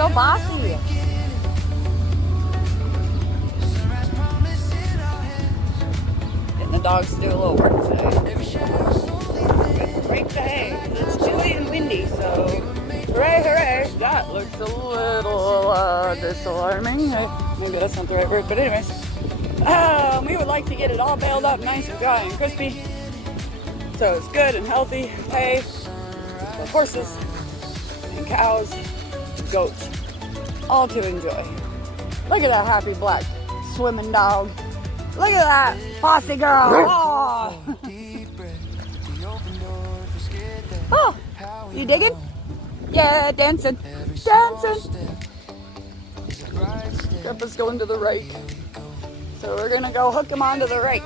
so bossy. Getting the dogs to do a little work today. Great day. It's chilly and windy, so hooray, hooray. That looks a little disarming. Maybe that's not the right word, but anyways. We would like to get it all baled up nice and dry and crispy, so it's good and healthy hay for horses and cows, goats, all to enjoy. Look at that happy black swimming dog. Look at that bossy girl. Oh, oh, you digging? Yeah, dancing, dancing. Grandpa's going to the rake, so we're gonna go hook him onto the rake.